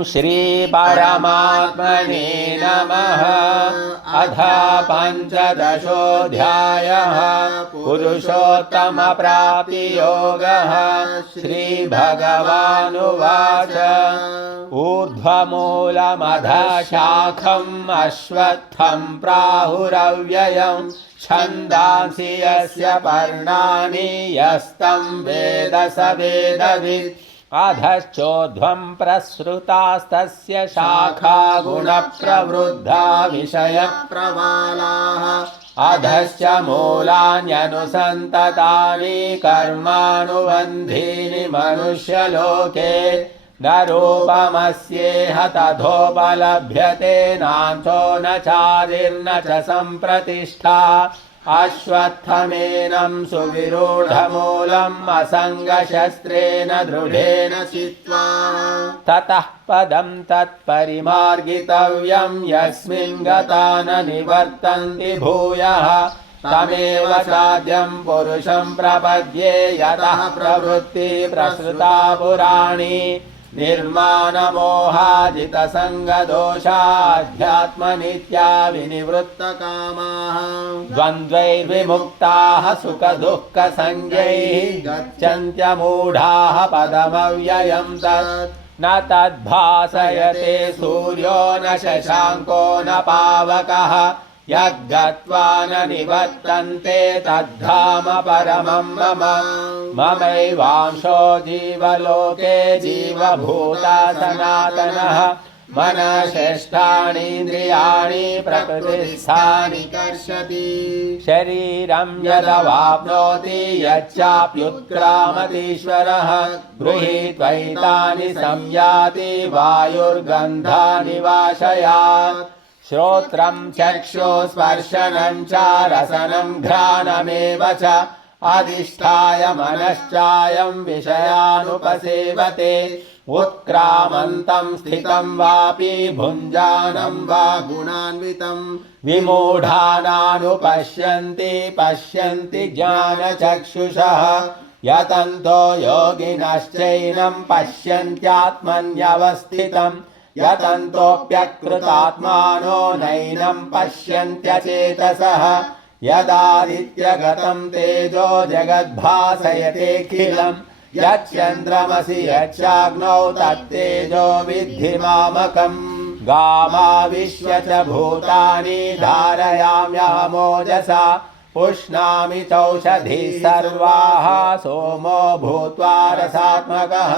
श्री परमात्मने नमः। अथ पंचदशोऽध्यायः पुरुषोत्तम प्राप्ति योगः। श्री भगवानुवाच ऊर्ध्वमूलमधशाखम् अश्वत्थं प्राहुरव्ययम् छन्दांसि यस्य पर्णानि यस्तं वेद स वेदवित्। अधश्चोध्वं प्रसृतास्तस्य शाखा गुणप्रवृद्धा विषयप्रवालाः। अधश्च मूलान्यनुसन्ततानि कर्मानुबन्धीनि मनुष्यलोके। न रूपमस्येह तथोपलभ्यते नान्तो न चादिर्न च सम्प्रतिष्ठा। अश्वत्थमेनं सुविरूढमूलम् असङ्गशस्त्रेण दृढेन चित्वा। ततः पदं तत्परिमार्गितव्यं यस्मिन् गता न निवर्तन्ति भूयः। तमेव साध्यं पुरुषं प्रपद्ये यतः प्रवृत्ति प्रसृता पुराणी। निर्माणमोहाजितसङ्गदोषाध्यात्मनित्या विनिवृत्तकामाः। द्वन्द्वैर्विमुक्ताः सुखदुःखसंज्ञैः गच्छन्त्यमूढाः पदमव्ययं तत्। न तद्भासयते सूर्यो न शशाङ्को न पावकः। यद्गत्वा न निवर्तन्ते तद्धाम परमं मम। ममैवांशो जीवलोके जीवभूता सनातनः। मनःषष्ठानीन्द्रियाणि प्रकृतिस्थानि कर्षति। शरीरं यदवाप्नोति यच्चाप्युत्क्रामतीश्वरः। गृहीत्वैतानि संयाति वायुर्गन्धानि वाशयात्। श्रोत्रं चक्षुस्पर्शनं च रसनं घ्राणमेव च अधिष्ठाय मनश्चायं विषयानुपसेवते। उत्क्रामन्तं स्थितं वापि भुञ्जानं वा गुणान्वितं। विमूढानानुपश्यन्ति पश्यन्ति ज्ञानचक्षुषः। यतन्तो योगिनश्चैनं पश्यन्त्यात्मन्यवस्थितम्। यतन्तोऽप्यकृतात्मानो नैनं पश्यन्त्यचेतसः। यदादित्यगतं तेजो जगद्भासयतेऽखिलं। यच्चन्द्रमसि यच्चाग्नौ तत्तेजो विद्धि मामकम्। गामाविश्य च भूतानि धारयाम्यहमोजसा। पुष्णामि चौषधिः सर्वाः सोमो भूत्वा रसात्मकः।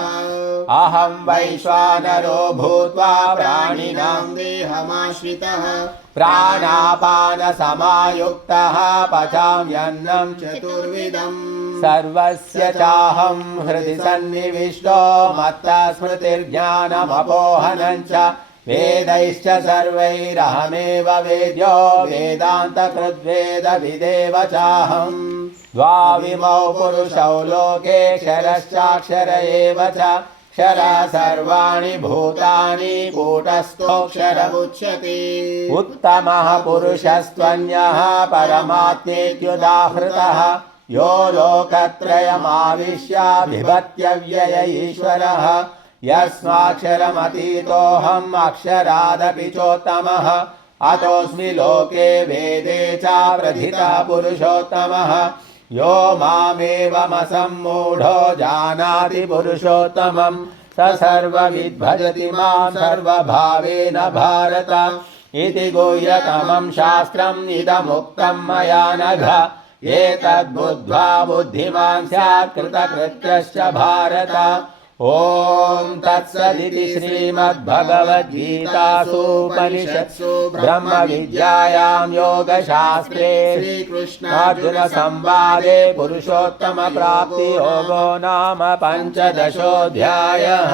अहं वैश्वानरो भूत्वा प्राणिनां देहमाश्रितः। प्राणापानसमायुक्तः पचाम्यन्नं चतुर्विधम्। सर्वस्य चाहं हृदि सन्निविष्टो मत्तः स्मृतिर्ज्ञानमपोहनं च। वेदैश्च सर्वैरहमेव वेद्यो वेदान्तकृद्वेदविदेव चाहम्। द्वाविमौ पुरुषौ लोके क्षरश्चाक्षर एव च। क्षरः सर्वाणि भूतानि कूटस्थोऽक्षरमुच्यते। उत्तमः पुरुषस्त्वन्यः परमात्मेत्युदाहृतः। यो लोकत्रयमाविश्य बिभत्यव्यय ईश्वरः। यस्माक्षरमतीतोऽहम् अक्षरादपि चोत्तमः। अतोऽस्मि लोके वेदे च प्रथितः पुरुषोत्तमः। यो मामेवमसम्मूढो जानाति पुरुषोत्तमं। स सर्वविद् भजति मां सर्वभावेन भारत। इति गुह्यतमं शास्त्रम् इदमुक्तं मया नघ। एतद्बुद्ध्वा बुद्धिमान् स्यात् कृतकृत्यश्च भारत। ओम तत्सदिति श्रीमद्भगवद्गीतासूपनिषत्सु ब्रह्मविद्यायां योगशास्त्रे श्रीकृष्णार्जुनसंवादे पुरुषोत्तमप्राप्तियोगो नाम पंचदशोऽध्यायः।